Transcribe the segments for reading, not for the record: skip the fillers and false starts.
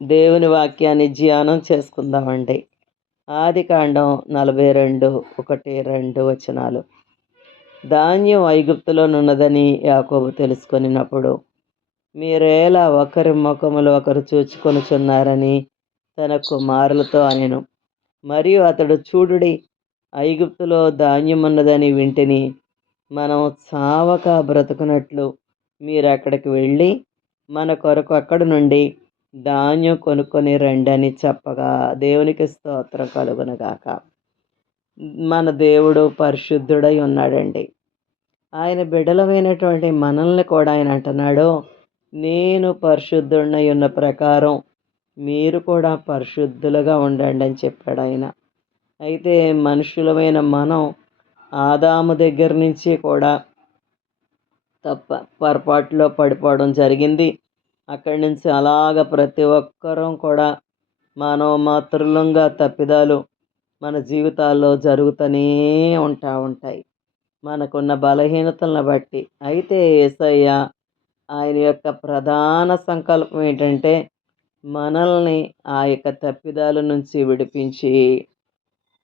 దేవుని వాక్యాన్ని ధ్యానం చేసుకుందామండి. ఆదికాండం 42, 1, 2 వచనాలు. ధాన్యం ఐగుప్తులోనున్నదని యాకోబు తెలుసుకొనినప్పుడు మీరేలా ఒకరి ముఖములు ఒకరు చూచుకొనుచున్నారని తన కుమారులతో అనెను. మరియు అతడు, చూడుడి, ఐగుప్తులో ధాన్యమున్నదని వింటిని, మనం చావక బ్రతుకున్నట్లు మీరక్కడికి వెళ్ళి మన కొరకు అక్కడి నుండి ధాన్యం కొనుక్కొని రండి అని చెప్పగా, దేవునికి స్తోత్రం కలుగునుగాక. మన దేవుడు పరిశుద్ధుడై ఉన్నాడండి. ఆయన బిడ్డలమైనటువంటి మనల్ని కూడా ఆయన అంటున్నాడు, నేను పరిశుద్ధుడై ఉన్న ప్రకారం మీరు కూడా పరిశుద్ధులుగా ఉండండి అని చెప్పాడు ఆయన. అయితే మనుషులమైన మనం ఆదాము దగ్గర నుంచి కూడా పొరపాటులో పడిపోవడం జరిగింది. అక్కడి నుంచి అలాగ ప్రతి ఒక్కరూ కూడా మానవమాత్రులంగా తప్పిదాలు మన జీవితాల్లో జరుగుతూనే ఉంటాయి, మనకున్న బలహీనతలను బట్టి. అయితే యేసయ్య ఆయన యొక్క ప్రధాన సంకల్పం ఏంటంటే, మనల్ని ఆ యొక్క తప్పిదాల నుంచి విడిపించి,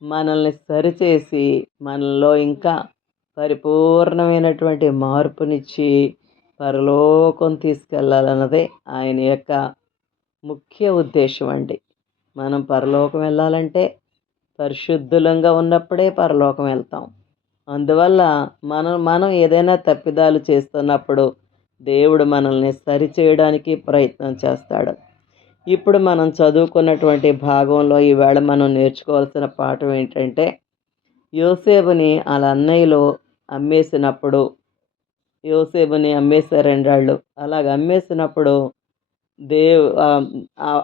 మనల్ని సరిచేసి, మనలో ఇంకా పరిపూర్ణమైనటువంటి మార్పునిచ్చి పరలోకం తీసుకెళ్ళాలన్నదే ఆయన యొక్క ముఖ్య ఉద్దేశం అండి. మనం పరలోకం వెళ్ళాలంటే పరిశుద్ధులంగా ఉన్నప్పుడే పరలోకం వెళ్తాం. అందువల్ల మనం ఏదైనా తప్పిదాలు చేస్తున్నప్పుడు దేవుడు మనల్ని సరిచేయడానికి ప్రయత్నం చేస్తాడు. ఇప్పుడు మనం చదువుకున్నటువంటి భాగంలో ఈవేళ మనం నేర్చుకోవాల్సిన పాఠం ఏంటంటే, యోసేపుని వాళ్ళ అన్నయ్యలు అమ్మేసినప్పుడు, యోసేపుని అమ్మేశారండి వాళ్ళు. అలాగ అమ్మేసినప్పుడు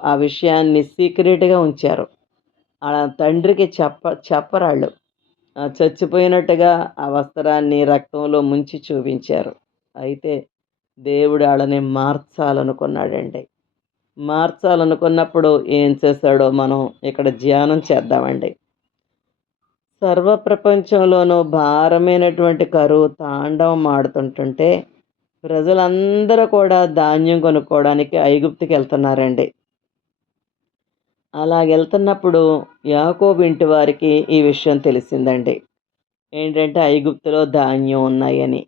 ఆ విషయాన్ని సీక్రెట్గా ఉంచారు. వాళ్ళ తండ్రికి చెప్పరాళ్ళు. చచ్చిపోయినట్టుగా ఆ వస్త్రాన్ని రక్తంలో ముంచి చూపించారు. అయితే దేవుడు వాళ్ళని మార్చాలనుకున్నాడండి. మార్చాలనుకున్నప్పుడు ఏం చేశాడో మనం ఇక్కడ ధ్యానం చేద్దామండి. సర్వప్రపంచంలోనూ భారమైనటువంటి కరువు తాండవం ఆడుతుంటుంటే ప్రజలందరూ కూడా ధాన్యం కొనుక్కోవడానికి ఐగుప్తుకి వెళ్తున్నారండి. అలాగెళ్తున్నప్పుడు యాకోబు ఇంటి వారికి ఈ విషయం తెలిసిందండి. ఏంటంటే ఐగుప్తులో ధాన్యం ఉన్నాయని.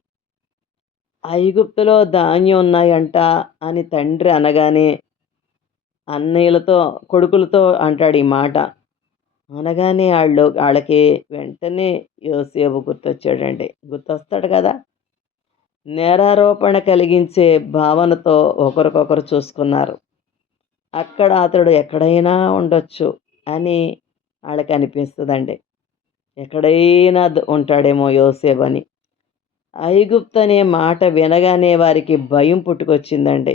ఐగుప్తులో ధాన్యం ఉన్నాయంట అని తండ్రి అనగానే అన్నయ్యలతో, కొడుకులతో అంటాడు ఈ మాట. అనగానే వాళ్ళకి వెంటనే యోసేపు గుర్తొచ్చాడండి. గుర్తొస్తాడు కదా. నేరారోపణ కలిగించే భావనతో ఒకరికొకరు చూసుకున్నారు. అక్కడ అతడు ఎక్కడైనా ఉండొచ్చు అని వాళ్ళకి అనిపిస్తుందండి. ఎక్కడైనా ఉంటాడేమో యోసేపు అని. ఐగుప్తు అనే మాట వినగానే వారికి భయం పుట్టుకొచ్చిందండి.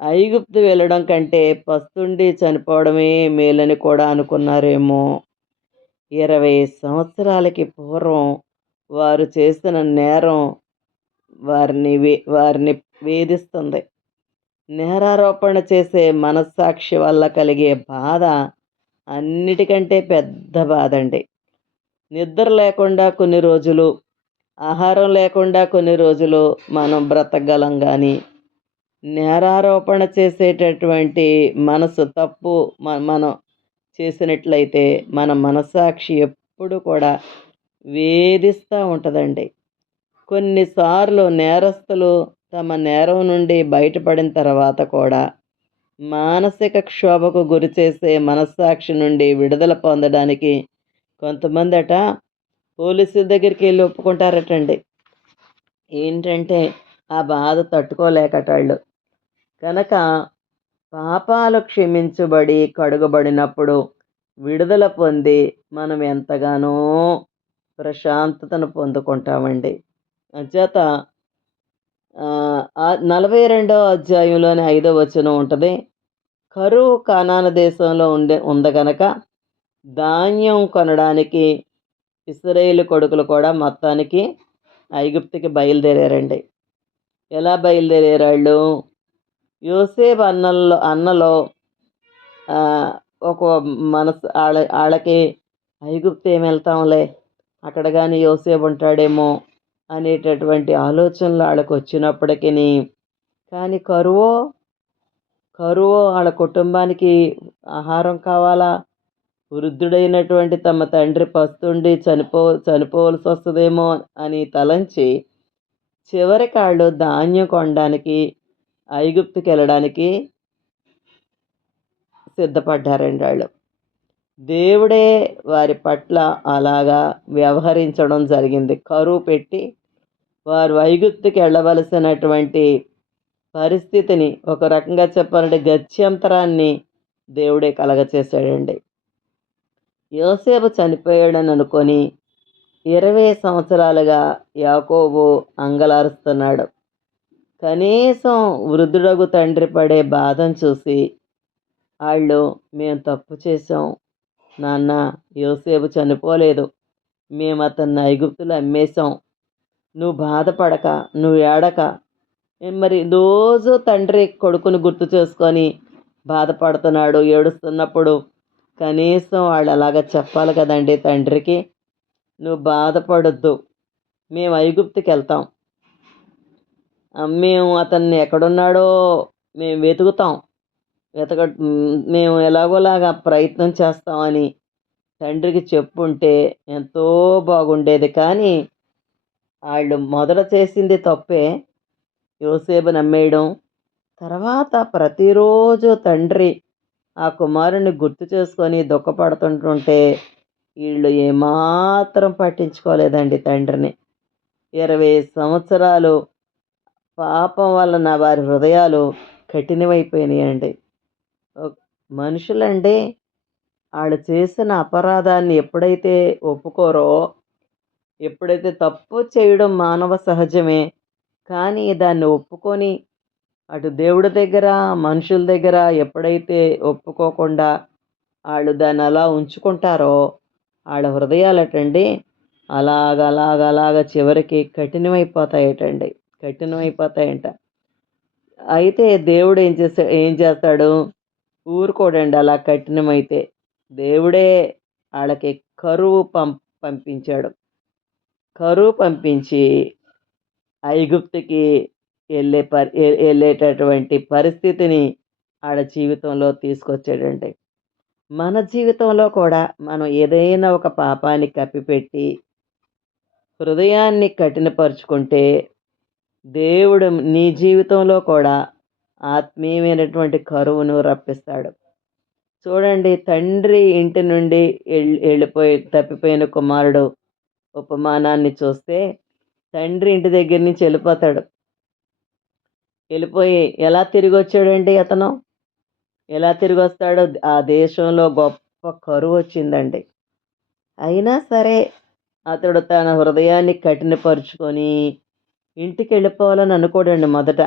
ఐగుప్తు వెళ్ళడం కంటే పస్తుండి చనిపోవడమే మేలని కూడా అనుకున్నారేమో. 20 సంవత్సరాలకి పూర్వం వారు చేసిన నేరం వారిని వేధిస్తుంది. నేరారోపణ చేసే మనస్సాక్షి వల్ల కలిగే బాధ అన్నిటికంటే పెద్ద బాధ అండి. నిద్ర లేకుండా కొన్ని రోజులు, ఆహారం లేకుండా కొన్ని రోజులు మనం బ్రతకగలం, కానీ నేరారోపణ చేసేటటువంటి మనసు తప్పు మనం చేసినట్లయితే మన మనస్సాక్షి ఎప్పుడు కూడా వేధిస్తూ ఉంటుందండి. కొన్నిసార్లు నేరస్తులు తమ నేరం నుండి బయటపడిన తర్వాత కూడా మానసిక క్షోభకు గురి చేసే మనస్సాక్షి నుండి విడుదల పొందడానికి కొంతమంది పోలీసుల దగ్గరికి వెళ్ళి ఒప్పుకుంటారటండి. ఏంటంటే ఆ బాధ తట్టుకోలేకటాళ్ళు. కనుక పాపాలు క్షమించబడి కడుగబడినప్పుడు విడుదల పొంది మనం ఎంతగానో ప్రశాంతతను పొందుకుంటామండి. అంచేత 42వ అధ్యాయంలోని 5వ వచనం ఉంటుంది. కరువు కానాను దేశంలో ఉంది గనక ధాన్యం కొనడానికి ఇశ్రాయేలు కొడుకులు కూడా మొత్తానికి ఐగుప్తుకి బయలుదేరారండి. ఎలా బయలుదేరాళ్ళు? యోసేపు అన్నలో ఒక మనసు వాళ్ళకి ఐగుప్తు ఏమి వెళ్తాంలే, అక్కడ కానీ యోసేపు ఉంటాడేమో అనేటటువంటి ఆలోచనలు వాళ్ళకి వచ్చినప్పటికీ, కానీ కరువు వాళ్ళ కుటుంబానికి ఆహారం కావాలా, వృద్ధుడైనటువంటి తమ తండ్రి పస్తుండి చనిపోవలసి వస్తుందేమో అని తలంచి చివరికి వాళ్ళు ధాన్యం కొనడానికి ఐగుప్తుకి వెళ్ళడానికి సిద్ధపడ్డారండి వాళ్ళు. దేవుడే వారి పట్ల అలాగా వ్యవహరించడం జరిగింది. కరువు పెట్టి వారు ఐగుప్తుకి వెళ్ళవలసినటువంటి పరిస్థితిని, ఒక రకంగా చెప్పాలంటే గత్యంతరాన్ని దేవుడే కలగచేశాడండి. యోసేపు చనిపోయాడని అనుకొని 20 సంవత్సరాలుగా యాకోబు అంగలారుస్తున్నాడు. కనీసం వృద్ధుడగు తండ్రి పడే బాధను చూసి వాళ్ళు, మేము తప్పు చేసాం నాన్న, యోసేపు చనిపోలేదు, మేము అతన్ని ఐగుప్తులో అమ్మేశాం, నువ్వు బాధపడక, నువ్వు ఏడక. మరి రోజు తండ్రి కొడుకుని గుర్తు చేసుకొని బాధపడుతున్నాడు, ఏడుస్తున్నప్పుడు కనీసం వాళ్ళు అలాగ చెప్పాలి కదండి తండ్రికి, నువ్వు బాధపడొద్దు, మేము ఐగుప్తుకి వెళ్తాం, మేము అతన్ని ఎక్కడున్నాడో మేము వెతుకుతాం, మేము ఎలాగోలాగా ప్రయత్నం చేస్తామని తండ్రికి చెప్పుంటే ఎంతో బాగుండేది. కానీ వాళ్ళు మొదట చేసింది తప్పే, యోసేపు నమ్మేయడం. తర్వాత ప్రతిరోజు తండ్రి ఆ కుమారుని గుర్తు చేసుకొని దుఃఖపడుతుంటుంటే వీళ్ళు ఏమాత్రం పట్టించుకోలేదండి తండ్రిని. 20 సంవత్సరాలు పాపం వలన వారి హృదయాలు కఠినమైపోయినాయండి. మనుషులండి, వాళ్ళు చేసిన అపరాధాన్ని ఎప్పుడైతే ఒప్పుకోరో, ఎప్పుడైతే తప్పు చేయడం మానవ సహజమే, కానీ దాన్ని ఒప్పుకొని అటు దేవుడి దగ్గర మనుషుల దగ్గర ఎప్పుడైతే ఒప్పుకోకుండా వాళ్ళు దాన్ని అలా ఉంచుకుంటారో వాళ్ళ హృదయాలటండి అలాగ చివరికి కఠినమైపోతాయంట. అయితే దేవుడు ఏం చేస్తాడు, ఊరుకోడండి అలా కఠినమైతే. దేవుడే వాళ్ళకి కరువు పంపించాడు. కరువు పంపించి ఐగుప్తుకి వెళ్ళేటటువంటి పరిస్థితిని ఆడ జీవితంలో తీసుకొచ్చాడండి. మన జీవితంలో కూడా మనం ఏదైనా ఒక పాపాన్ని కప్పిపెట్టి హృదయాన్ని కఠినపరుచుకుంటే దేవుడు నీ జీవితంలో కూడా ఆత్మీయమైనటువంటి కరువును రప్పిస్తాడు. చూడండి, తండ్రి ఇంటి నుండి తప్పిపోయిన కుమారుడు ఉపమానాన్ని చూస్తే, తండ్రి ఇంటి దగ్గర నుంచి వెళ్ళిపోయి ఎలా తిరిగి వచ్చాడండి అతను? ఎలా తిరిగి వస్తాడో, ఆ దేశంలో గొప్ప కరువు వచ్చిందండి. అయినా సరే అతడు తన హృదయాన్ని కఠినపరుచుకొని ఇంటికి వెళ్ళిపోవాలని అనుకోడండి. మొదట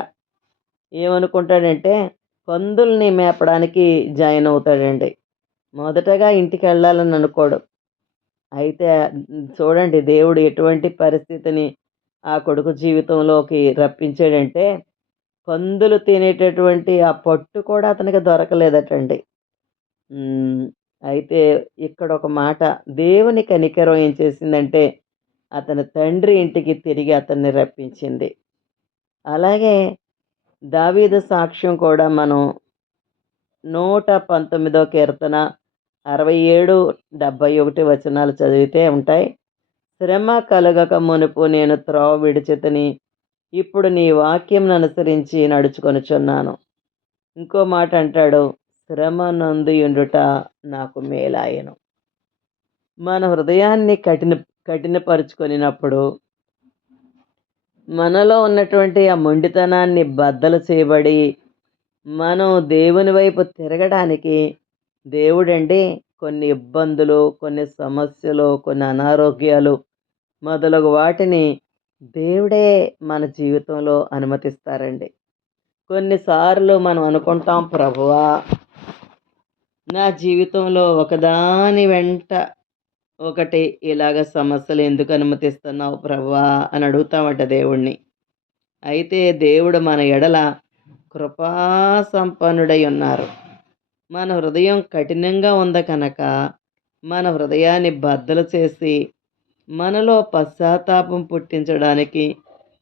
ఏమనుకుంటాడంటే పందుల్ని మేపడానికి జాయిన్ అవుతాడండి. మొదటగా ఇంటికి వెళ్ళాలని అనుకోడు. అయితే చూడండి, దేవుడు ఎటువంటి పరిస్థితిని ఆ కొడుకు జీవితంలోకి రప్పించాడంటే, పందులు తినేటటువంటి ఆ పట్టు కూడా అతనికి దొరకలేదటండి. అయితే ఇక్కడ ఒక మాట, దేవుని కనికరం ఏం చేసిందంటే అతని తండ్రి ఇంటికి తిరిగి అతన్ని రప్పించింది. అలాగే దావీదు సాక్ష్యం కూడా మనం 119వ కీర్తన 67-71 వచనాలు చదివితే ఉంటాయి. శ్రమ కలగక మునుపు నేను త్రోవ విడిచితిని, ఇప్పుడు నీ వాక్యం అనుసరించి నడుచుకొనుచున్నాను. ఇంకో మాట అంటాడు, శ్రమ నొందియుండుట నాకు మేలాయను. మన హృదయాన్ని కఠినపరుచుకొనినప్పుడు మనలో ఉన్నటువంటి ఆ మొండితనాన్ని బద్దలు చేయబడి మనం దేవుని వైపు తిరగడానికి దేవుడండి కొన్ని ఇబ్బందులు, కొన్ని సమస్యలు, కొన్ని అనారోగ్యాలు మొదలగు వాటిని దేవుడే మన జీవితంలో అనుమతిస్తారండి. కొన్నిసార్లు మనం అనుకుంటాం, ప్రభువా నా జీవితంలో ఒకదాని వెంట ఒకటి ఇలాగ సమస్యలు ఎందుకు అనుమతిస్తున్నావు ప్రభువా అని అడుగుతామట దేవుణ్ణి. అయితే దేవుడు మన ఎడల కృపా సంపన్నుడై ఉన్నారు. మన హృదయం కఠినంగా ఉంది కనుక మన హృదయాన్ని బద్దలు చేసి మనలో పశ్చాత్తాపం పుట్టించడానికి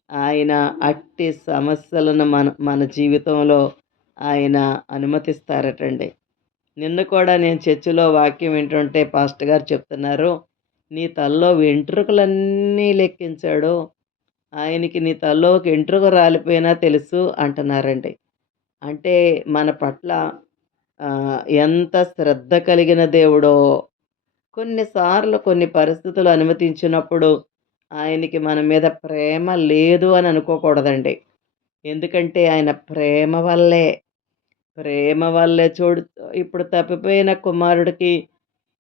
ఆయన అట్టి సమస్యలను మన జీవితంలో ఆయన అనుమతిస్తారటండి. నిన్న కూడా నేను చర్చిలో వాక్యం వింటుంటే పాస్టర్ గారు చెప్తున్నారు, నీ తలలో వెంట్రుకలన్నీ లెక్కించాడు. ఆయనకి నీ తలలో ఒక ఎంట్రుక రాలిపోయినా తెలుసు అంటున్నారండి. అంటే మన పట్ల ఎంత శ్రద్ధ కలిగిన దేవుడో. కొన్నిసార్లు కొన్ని పరిస్థితులు అనుమతించినప్పుడు ఆయనకి మన మీద ప్రేమ లేదు అని అనుకోకూడదండి. ఎందుకంటే ఆయన ప్రేమ వల్లే చూడు. ఇప్పుడు తప్పిపోయిన కుమారుడికి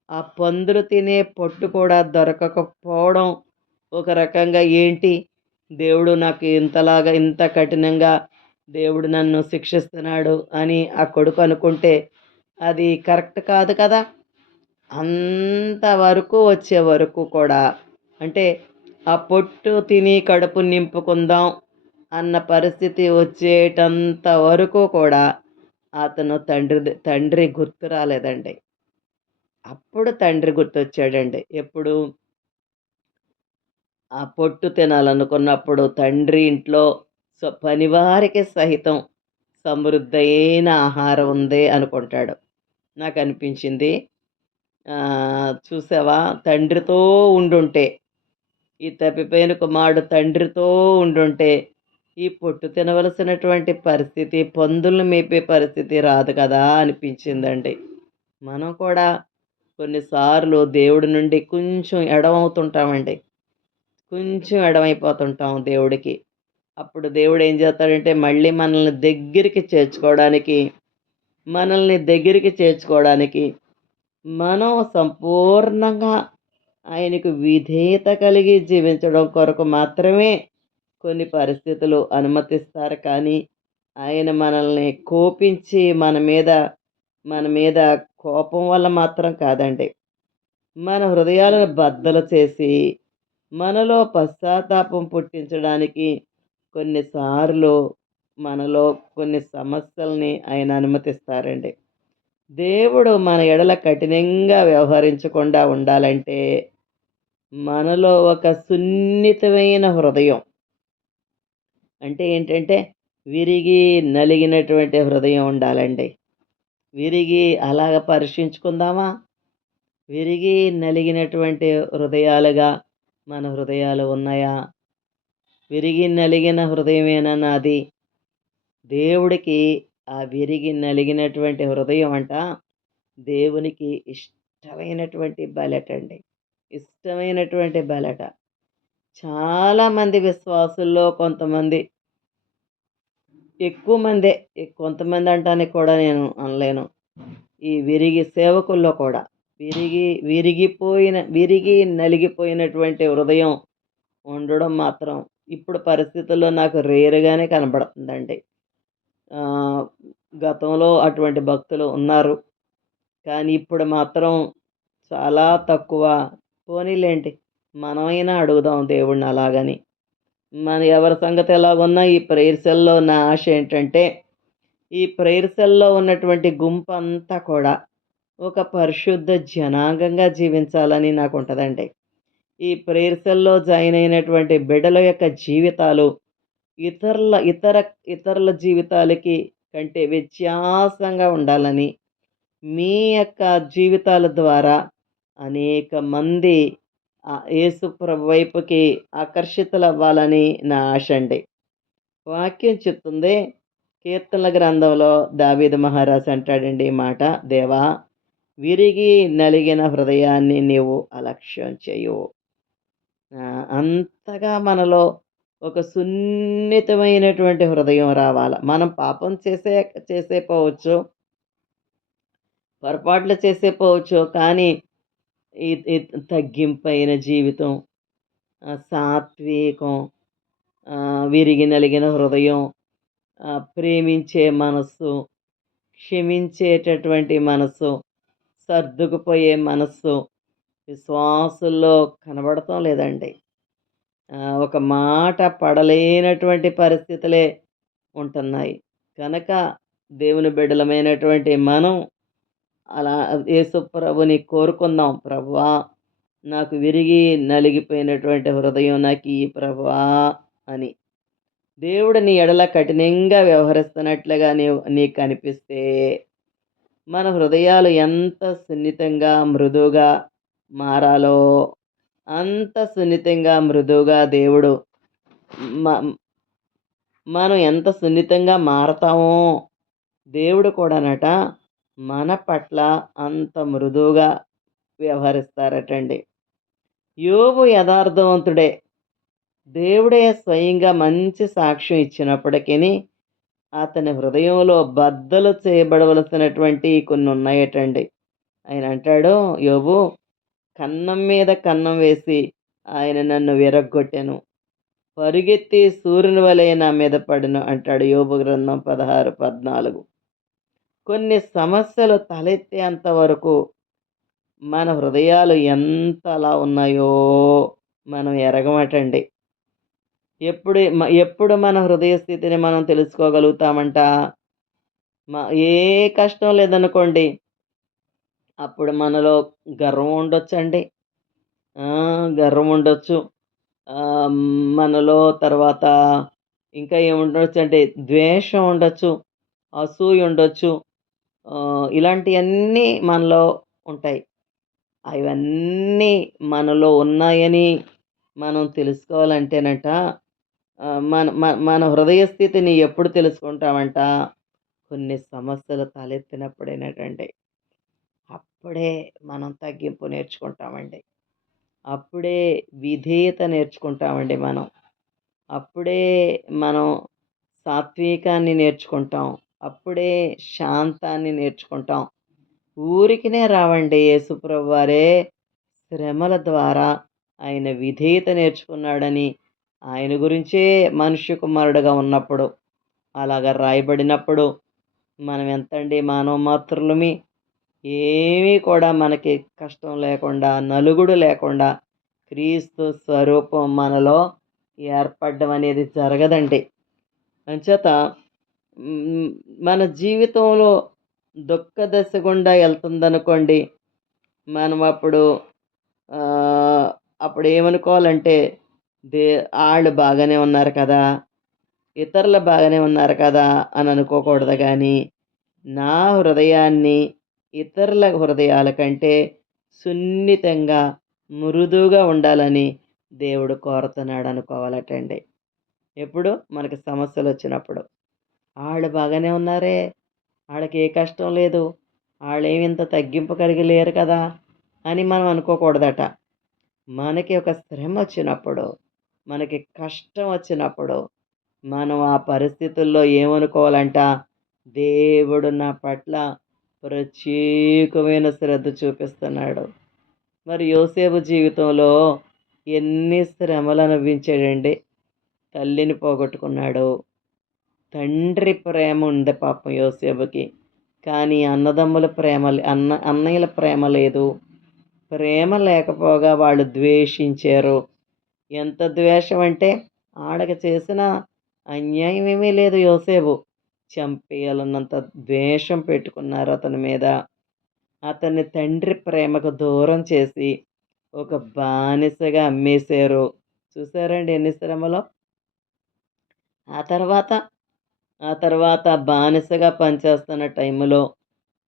ఆ పందులు తినే పొట్టు కూడా దొరకకపోవడం ఒక రకంగా ఏంటి, దేవుడు నాకు ఇంతలాగా ఇంత కఠినంగా దేవుడు నన్ను శిక్షిస్తున్నాడు అని ఆ కొడుకు అనుకుంటే అది కరెక్ట్ కాదు కదా. అంతవరకు వచ్చే వరకు కూడా అంటే ఆ పొట్టు తిని కడుపు నింపుకుందాం అన్న పరిస్థితి వచ్చేటంత వరకు కూడా అతను తండ్రి గుర్తు రాలేదండి. అప్పుడు తండ్రి గుర్తొచ్చాడండి. ఎప్పుడు? ఆ పొట్టు తినాలనుకున్నప్పుడు తండ్రి ఇంట్లో పనివారికి సహితం సమృద్ధైన ఆహారం ఉంది అనుకుంటాడు. నాకనిపించింది. చూసావా, తండ్రితో ఉండుంటే, ఈ తప్పిపోయిన కుమారుడు తండ్రితో ఉండుంటే, ఈ పొట్టు తినవలసినటువంటి పరిస్థితి, పందులను మేపే పరిస్థితి రాదు కదా అనిపించిందండి. మనం కూడా కొన్నిసార్లు దేవుడి నుండి కొంచెం ఎడమవుతుంటామండి. కొంచెం ఎడమైపోతుంటాం దేవుడికి. అప్పుడు దేవుడు ఏం చేస్తాడంటే మళ్ళీ మనల్ని దగ్గరికి చేర్చుకోవడానికి మనం సంపూర్ణంగా ఆయనకు విధేయత కలిగి జీవించడం కొరకు మాత్రమే కొన్ని పరిస్థితులు అనుమతిస్తారు. కానీ ఆయన మనల్ని కోపించి మన మీద కోపం వల్ల మాత్రం కాదండి. మన హృదయాలను బద్దలు చేసి మనలో పశ్చాత్తాపం పుట్టించడానికి కొన్నిసార్లు మనలో కొన్ని సమస్యల్ని ఆయన అనుమతిస్తారండి. దేవుడు మన ఎడల కఠినంగా వ్యవహరించకుండా ఉండాలంటే మనలో ఒక సున్నితమైన హృదయం, అంటే ఏంటంటే విరిగి నలిగినటువంటి హృదయం ఉండాలండి. విరిగి అలాగ పరీక్షించుకుందామా? విరిగి నలిగినటువంటి హృదయాలుగా మన హృదయాలు ఉన్నాయా? విరిగి నలిగిన హృదయమేనా నాది? దేవుడికి ఆ విరిగి నలిగినటువంటి హృదయం అంట దేవునికి ఇష్టమైనటువంటి బలెటండి. ఇష్టమైనటువంటి బలట. చాలామంది విశ్వాసుల్లో కొంతమంది, ఎక్కువ మందే, కొంతమంది అంటానికి కూడా నేను అనలేను. ఈ సేవకుల్లో కూడా విరిగి నలిగిపోయినటువంటి హృదయం ఉండడం మాత్రం ఇప్పుడు పరిస్థితుల్లో నాకు రేరుగానే కనబడుతుందండి. గతంలో అటువంటి భక్తులు ఉన్నారు. కానీ ఇప్పుడు మాత్రం చాలా తక్కువ. పోనీలెండి, మనమైనా అడుగుదాం దేవుడిని అలాగని. ఎవరి సంగతి ఎలాగున్నా ఈ ప్రేయర్ సెల్‌లో నా ఆశ ఏంటంటే, ఈ ప్రేయర్ సెల్‌లో ఉన్నటువంటి గుంపంతా కూడా ఒక పరిశుద్ధ జనాంగంగా జీవించాలని నాకుంటదండి. ఈ ప్రేయర్ సెల్‌లో జాయిన్ అయినటువంటి బిడ్డల యొక్క జీవితాలు ఇతరుల ఇతర ఇతరుల జీవితాలకి కంటే వ్యత్యాసంగా ఉండాలని, మీ యొక్క జీవితాల ద్వారా అనేక మంది యేసు ప్రభు వైపుకి ఆకర్షితులవ్వాలని నా ఆశ అండి. వాక్యం చెప్తుంది, కీర్తనల గ్రంథంలో దావీదు మహారాజు అంటాడండి ఈ మాట, దేవా, విరిగి నలిగిన హృదయాన్ని నీవు అలక్ష్యం చేయవు. అంతగా మనలో ఒక సున్నితమైనటువంటి హృదయం రావాలి. మనం పాపం చేసేపోవచ్చు, పొరపాట్లు చేసేపోవచ్చు, కానీ ఈ ఈ తగ్గింపైన జీవితం, సాత్వికం, విరిగి నలిగిన హృదయం, ప్రేమించే మనస్సు, క్షమించేటటువంటి మనస్సు, సర్దుకుపోయే మనస్సు విశ్వాసుల్లో కనబడటం లేదండి. ఒక మాట పడలేనటువంటి పరిస్థితులే ఉంటున్నాయి. కనుక దేవుని బిడ్డలమైనటువంటి మనం అలా యేసు ప్రభుని కోరుకుందాం. ప్రభువా, నాకు విరిగి నలిగిపోయినటువంటి హృదయం నాకియ్యి ప్రభువా అని. దేవుడు నీ ఎడల కఠినంగా వ్యవహరిస్తున్నట్లుగా నీకు కనిపిస్తే మన హృదయాలు ఎంత సున్నితంగా మృదువుగా మారాలో అంత సున్నితంగా మృదువుగా దేవుడు మ- మనం ఎంత సున్నితంగా మారతామో దేవుడు కూడానట మన పట్ల అంత మృదువుగా వ్యవహరిస్తారటండి. యోబు యథార్థవంతుడే. దేవుడే స్వయంగా మంచి సాక్ష్యం ఇచ్చినప్పటికీ అతని హృదయంలో బద్దలు చేయబడవలసినటువంటి కొన్ని ఉన్నాయటండి. ఆయన అంటాడు, యోబు, కన్నం మీద కన్నం వేసి ఆయన నన్ను విరగ్గొట్టెను, పరుగెత్తి సూర్యుని వలె నా మీద పడెను అంటాడు యోబు గ్రంథం 16:14. కొన్ని సమస్యలు తలెత్తేంత వరకు మన హృదయాలు ఎంతలా ఉన్నాయో మనం ఎరగమటండి. ఎప్పుడు మన హృదయ స్థితిని మనం తెలుసుకోగలుగుతామంట? ఏ కష్టం లేదనుకోండి, అప్పుడు మనలో గర్వం ఉండొచ్చండి. గర్వం ఉండొచ్చు. ఆహ్, మనలో తర్వాత ఇంకా ఏముండొచ్చంటే ద్వేషం ఉండొచ్చు, అసూయ ఉండొచ్చు. ఇలాంటియన్నీ మనలో ఉంటాయి. అవన్నీ మనలో ఉన్నాయని మనం తెలుసుకోవాలంటేనట మన మ మన హృదయ స్థితిని ఎప్పుడు తెలుసుకుంటామంట? కొన్ని సమస్యలు తలెత్తినప్పుడేనటండి. అప్పుడే మనం తగ్గింపు నేర్చుకుంటామండి. అప్పుడే విధేయత నేర్చుకుంటామండి మనం. అప్పుడే మనం సాత్వికాన్ని నేర్చుకుంటాం. అప్పుడే శాంతాన్ని నేర్చుకుంటాం. ఊరికినే రావండి. యేసుప్రభువారే శ్రమల ద్వారా ఆయన విధేయత నేర్చుకున్నాడని, ఆయన గురించే మనుష్య కుమారుడుగా ఉన్నప్పుడు, అలాగ రాయబడినప్పుడు మనం ఎంతండి మానవ మాత్రులమి. ఏమీ కూడా మనకి కష్టం లేకుండా, నలుగుడు లేకుండా క్రీస్తు స్వరూపం మనలో ఏర్పడడం అనేది జరగదండి. అంచేత హ్మ్, మన జీవితంలో దుఃఖ దశ గుండా వెళ్తుందనుకోండి, మనం ఆహ్, అప్పుడు ఏమనుకోవాలంటే, దే ఆళ్ళు బాగానే ఉన్నారు కదా! ఇతరులు బాగానే ఉన్నారు కదా! అని అనుకోకూడదు గానీ, నా హృదయాన్ని ఇతరుల హృదయాల కంటే సున్నితంగా, మృదువుగా ఉండాలని దేవుడు కోరుతున్నాడు అనుకోవాలటండి. ఎప్పుడు? మనకి సమస్యలొచ్చినప్పుడు. ఆళ్ళు బాగానే ఉన్నారే! ఆళ్ళకి ఏ కష్టం లేదు. ఆళ్ళేమి ఇంత తగ్గింపు కలిగి లేరు కదా! అని మనం అనుకోకూడదట. మనకి ఒక శ్రమ వచ్చినప్పుడు, మనకి కష్టం వచ్చినప్పుడు, మనం ఆ పరిస్థితుల్లో ఏమనుకోవాలంట? దేవుడు నా పట్ల ప్రత్యేకమైన శ్రద్ధ చూపిస్తున్నాడు. మరి యోసేపు జీవితంలో ఎన్ని శ్రమలు అనుభవించాడండి. తల్లిని పోగొట్టుకున్నాడు. తండ్రి ప్రేమ ఉంది పాపం యోసేపుకి. కానీ అన్నదమ్ముల ప్రేమ అన్నయ్యల ప్రేమ లేదు. ప్రేమ లేకపోగా వాళ్ళు ద్వేషించారు. ఎంత ద్వేషం అంటే ఆడకి చేసిన అన్యాయం ఏమీ లేదు యోసేపు. చంపేయాలన్నంత ద్వేషం పెట్టుకున్నారు అతని మీద. అతన్ని తండ్రి ప్రేమకు దూరం చేసి ఒక బానిసగా అమ్మేశారు. చూసారండి ఎన్ని శ్రమలో. ఆ తర్వాత ఆ తర్వాత బానిసగా పనిచేస్తున్న టైంలో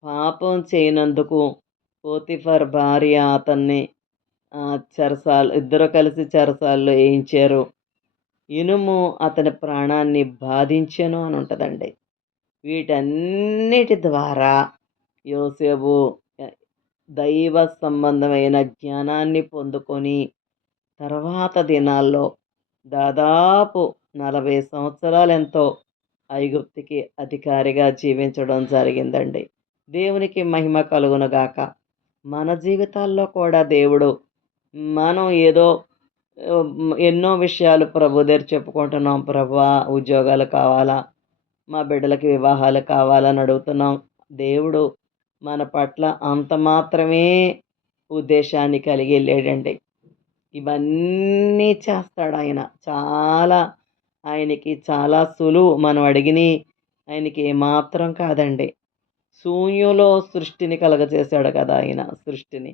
పాపం చేయనందుకు పోతిఫర్ భార్య అతన్ని ఇద్దరు కలిసి చెరసాల్లో వేయించారు. ఇనుము అతని ప్రాణాన్ని బాధించెను అని ఉంటుందండి. వీటన్నిటి ద్వారా యోసేపు ఎ దైవ సంబంధమైన జ్ఞానాన్ని పొందుకొని తర్వాత దినాల్లో దాదాపు 40 సంవత్సరాలెంతో ఐగుప్తుకి అధికారిగా జీవించడం జరిగిందండి. దేవునికి మహిమ కలుగునుగాక. మన జీవితాల్లో కూడా దేవుడు మనం ఏదో ఎన్నో విషయాలు ప్రభు దగ్గర చెప్పుకుంటున్నాం. ప్రభువా, ఉద్యోగాలు కావాలా, మా బిడ్డలకి వివాహాలు కావాలని అడుగుతున్నాం. దేవుడు మన పట్ల అంత మాత్రమే ఉద్దేశాన్ని కలిగి వెళ్ళాడండి. ఇవన్నీ చేస్తాడాయన. ఆయనకి చాలా సులువు. మనం అడిగినయి ఆయనకి ఏమాత్రం కాదండి. శూన్యంలో సృష్టిని కలుగజేశాడు కదా ఆయన సృష్టిని.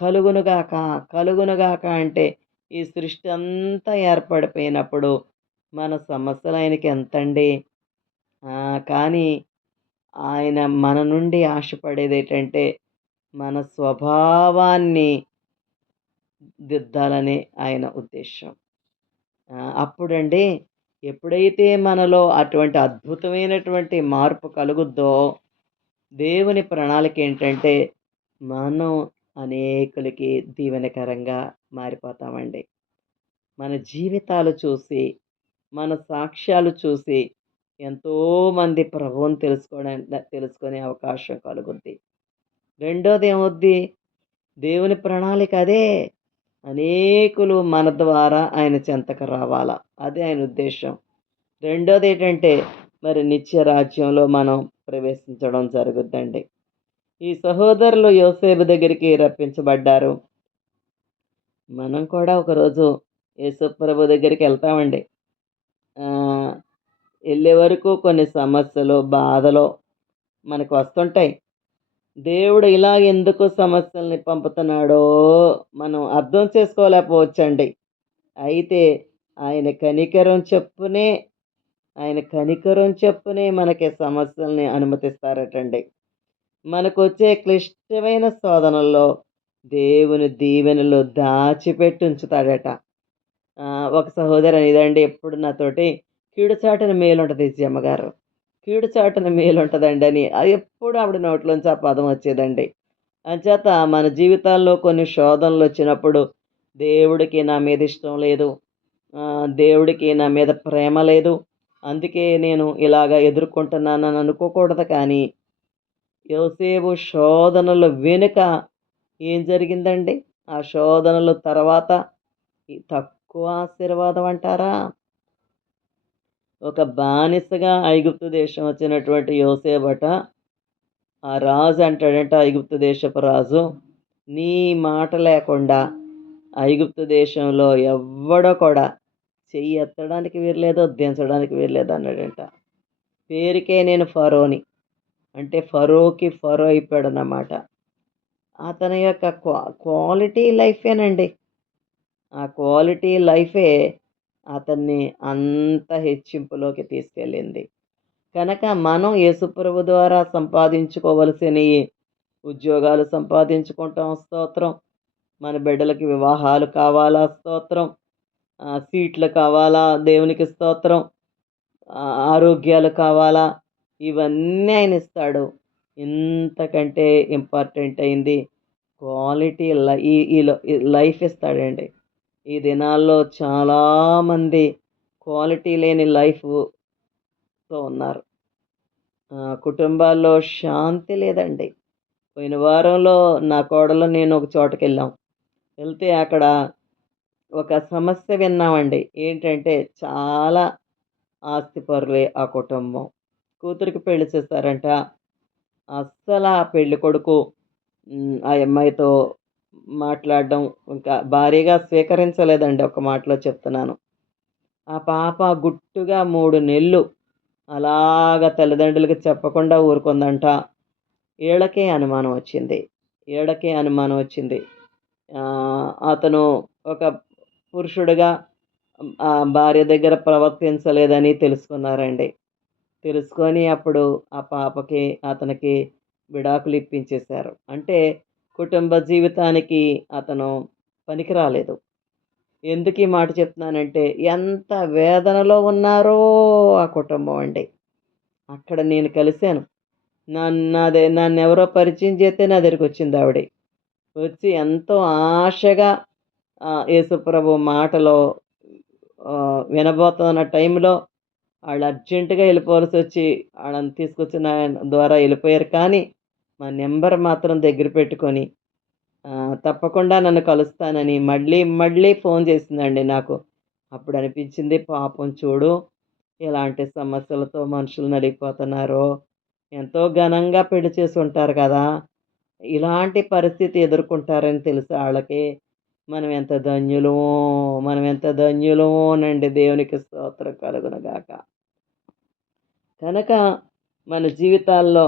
కలుగునుగాక, కలుగునుగాక అంటే ఈ సృష్టి అంతా ఏర్పడిపోయినప్పుడు మన సమస్యలు ఆయనకి ఎంతండి. కానీ ఆయన మన నుండి ఆశపడేదేటంటే, మన స్వభావాన్ని దిద్దాలని ఆయన ఉద్దేశ్యం. అప్పుడండి ఎప్పుడైతే మనలో అటువంటి అద్భుతమైనటువంటి మార్పు కలుగుద్దో, దేవుని ప్రణాళిక ఏంటంటే, మనం అనేకులకి దీవెనకరంగా మారిపోతామండి. మన జీవితాలు చూసి, మన సాక్ష్యాలు చూసి ఎంతోమంది ప్రభువుని తెలుసుకునే అవకాశం కలుగుద్ది. రెండోదేమవుద్ది, దేవుని ప్రణాళిక అదే. అనేకులు మన ద్వారా ఆయన చెంతకు రావాలా. అదే ఆయన ఉద్దేశం. రెండోదేటంటే, మరి నిత్య రాజ్యంలో మనం ప్రవేశించడం జరుగుద్దండి. ఈ సహోదరులు యోసేపు దగ్గరికి రప్పించబడ్డారు. మనం కూడా ఒకరోజు యేసుప్రభు దగ్గరికి వెళ్తామండి. ఆహ్, ఎళ్ళే వరకు కొన్ని సమస్యలు, బాధలు మనకు వస్తుంటాయి. దేవుడు ఇలా ఎందుకు సమస్యల్ని పంపుతున్నాడో మనం అర్థం చేసుకోలేకపోవచ్చండి. అయితే ఆయన కనికరం చొప్పునే మనకి సమస్యల్ని అనుమతిస్తారటండి. మనకొచ్చే క్లిష్టమైన శోధనల్లో దేవుని దీవెనలు దాచిపెట్టి ఉంచుతాడట. ఒక సహోదరి అనేదండి ఎప్పుడు నాతోటి, "కీడు చాటున మేలుంటది ఈ అమ్మగారు. కీడు చాటున మేలుంటదండి" అని. అది ఎప్పుడు ఆవిడ నోట్లోంచి ఆ పదం వచ్చేదండి. అంచేత మన జీవితాల్లో కొన్ని శోధనలొచ్చినప్పుడు, దేవుడికి నా మీద ఇష్టం లేదు. దేవుడికి నా మీద ప్రేమ లేదు. అందుకే నేను ఇలాగ ఎదుర్కొంటున్నానని అనుకోకూడదు కానీ, యోసేపు శోధనల వెనుక ఏం జరిగిందండి? ఆ శోధనల తర్వాత తక్కువ ఆశీర్వాదం అంటారా? ఒక బానిసగా ఐగుప్తు దేశం వచ్చినటువంటి యోసేపట, ఆ రాజు అంటాడంట, ఐగుప్తు దేశపు రాజు, నీ మాట లేకుండా ఐగుప్తు దేశంలో ఎవ్వడో కూడా చెయ్యి ఎత్తడానికి వీల్లేదు, దించడానికి వీల్లేదు అన్నాడంట. పేరుకే నేను ఫరోని. అంటే ఫరోకి ఫరో అయిపోయాడన్నమాట. అతని యొక్క క్వాలిటీ లైఫేనండి. ఆ క్వాలిటీ లైఫే అతన్ని అంత హెచ్చింపులోకి తీసుకెళ్ళింది. కనుక మనం యేసుప్రభు ద్వారా సంపాదించుకోవలసినయి, ఉద్యోగాలు సంపాదించుకుంటాం స్తోత్రం. మన బిడ్డలకి వివాహాలు కావాలా స్తోత్రం. సీట్లు కావాలా దేవునికి స్తోత్రం. ఆరోగ్యాలు కావాలా ఇవన్నీ ఆయన ఇస్తాడు. ఇంతకంటే ఇంపార్టెంట్ అయింది క్వాలిటీ ఈ లైఫ్ ఇస్తాడండి. ఈ దినాల్లో చాలామంది క్వాలిటీ లేని లైఫ్‌తో ఉన్నారు. కుటుంబాల్లో శాంతి లేదండి. పోయిన వారంలో నా కోడలు నేను ఒక చోటకెళ్ళాం. వెళ్తే అక్కడ ఒక సమస్య విన్నామండి. ఏంటంటే చాలా ఆస్తిపరులే ఆ కుటుంబం. కూతురికి పెళ్లి చేశారంట. అస్సల ఆ పెళ్ళికొడుకు ఆ అమ్మాయితో మాట్లాడడం ఇంకా భార్యగా స్వీకరించలేదండి. ఒక మాటలో చెప్తున్నాను. ఆ పాప గుట్టుగా 3 నెలలు అలాగా తల్లిదండ్రులకి చెప్పకుండా ఊరుకుందంట. ఈళ్ళకే అనుమానం వచ్చింది. అతను ఒక పురుషుడిగా భార్య దగ్గర ప్రవర్తించలేదని తెలుసుకున్నారండి. తెలుసుకొని అప్పుడు ఆ పాపకి, అతనికి విడాకులు ఇప్పించేశారు. అంటే కుటుంబ జీవితానికి అతను పనికి రాలేదు. ఎందుకు ఈ మాట చెప్తున్నానంటే, ఎంత వేదనలో ఉన్నారో ఆ కుటుంబం అండి. అక్కడ నేను కలిసాను. నన్నెవరో పరిచయం చేస్తే నా దగ్గరికొచ్చిందావిడ. వచ్చి ఎంతో ఆశగా యేసుప్రభు మాటలు వినబోతున్న టైంలో ఆళ్ళు అర్జెంటుగా వెళ్ళిపోవాల్సొచ్చి ఆళ్ళని తీసుకొచ్చిన ఆయన ద్వారా వెళ్ళిపోయారు. కానీ, మా నెంబర్ మాత్రం దగ్గర పెట్టుకొని తప్పకుండా నన్ను కలుస్తానని మళ్ళీ, మళ్ళీ ఫోన్ చేసిందండి నాకు. అప్పుడనిపించింది పాపం చూడు, ఎలాంటి సమస్యలతో మనుషులు నలిగిపోతున్నారో. ఎంతో ఘనంగా పెళ్లి చేసుంటారు కదా! ఇలాంటి పరిస్థితి ఎదుర్కొంటారని తెలుసు ఆళ్ళకి. మనం ఎంత ధన్యులమోనండి. దేవునికి స్తోత్రం కలుగునుగాక. కనుక మన జీవితాల్లో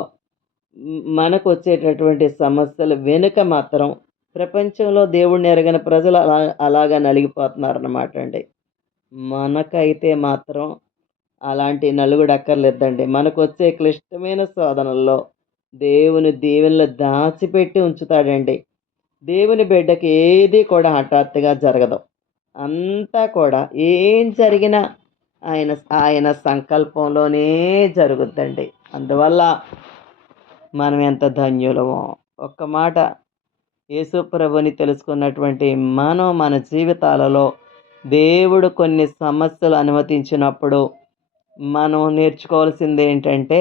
మనకొచ్చేటటువంటి సమస్యల వెనుక మాత్రం ప్రపంచంలో దేవుడిని ఎరగని ప్రజలు అలాగా నలిగిపోతున్నారన్నమాట అండి. మనకైతే మాత్రం అలాంటి నలుగుడు అక్కర్లేదండి. మనకొచ్చే క్లిష్టమైన శోధనల్లో దేవుని దీవెనలు దాచిపెట్టి ఉంచుతాడండి. దేవుని బిడ్డకి ఏది కూడా హఠాత్తుగా జరగదు. అంతా కూడా ఏం జరిగినా ఆయన ఆయన సంకల్పంలోనే జరుగుద్దండి. అందువల్ల మనం ఎంత ధన్యులమో. ఒక్క మాట యేసు ప్రభువుని తెలుసుకున్నటువంటి మనం మన జీవితాలలో దేవుడు కొన్ని సమస్యలు అనుమతించినప్పుడు మనం నేర్చుకోవాల్సిందేంటంటే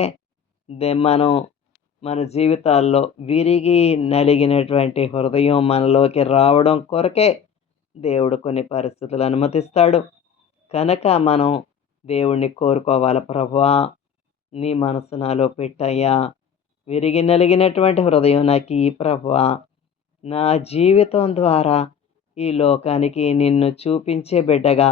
మనం మన జీవితాల్లో విరిగి నలిగినటువంటి హృదయం మనలోకి రావడం కొరకే దేవుడు కొన్ని పరిస్థితులు అనుమతిస్తాడు. కనుక మనం దేవుణ్ణి కోరుకోవాలి. ప్రభువా, నీ మనసు నాలో పెట్టయ్యా, విరిగి నలిగినటువంటి హృదయం నాకీ ప్రభువా, నా జీవితం ద్వారా ఈ లోకానికి నిన్ను చూపించే బిడ్డగా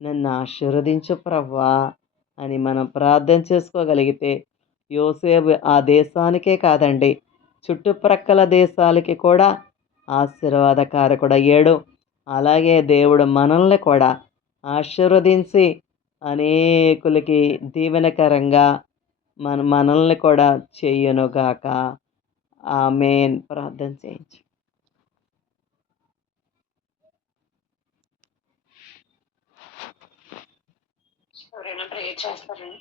నన్ను ఆశీర్వదించు ప్రభువా అని మనం ప్రార్థన చేసుకోగలిగితే యోసేపు ఆ దేశానికే కాదండి, చుట్టుప్రక్కల దేశాలకి కూడా ఆశీర్వాదకారకుడయ్యాడు. అలాగే దేవుడు మనల్ని కూడా ఆశీర్వదించి అనేకులకి దీవెనకరంగా మనల్ని కూడా చెయ్యునుగాక. ఆమేన్. ప్రార్థన చేయించు. ఎవరైనా ప్రేయర్ చేస్తారండి?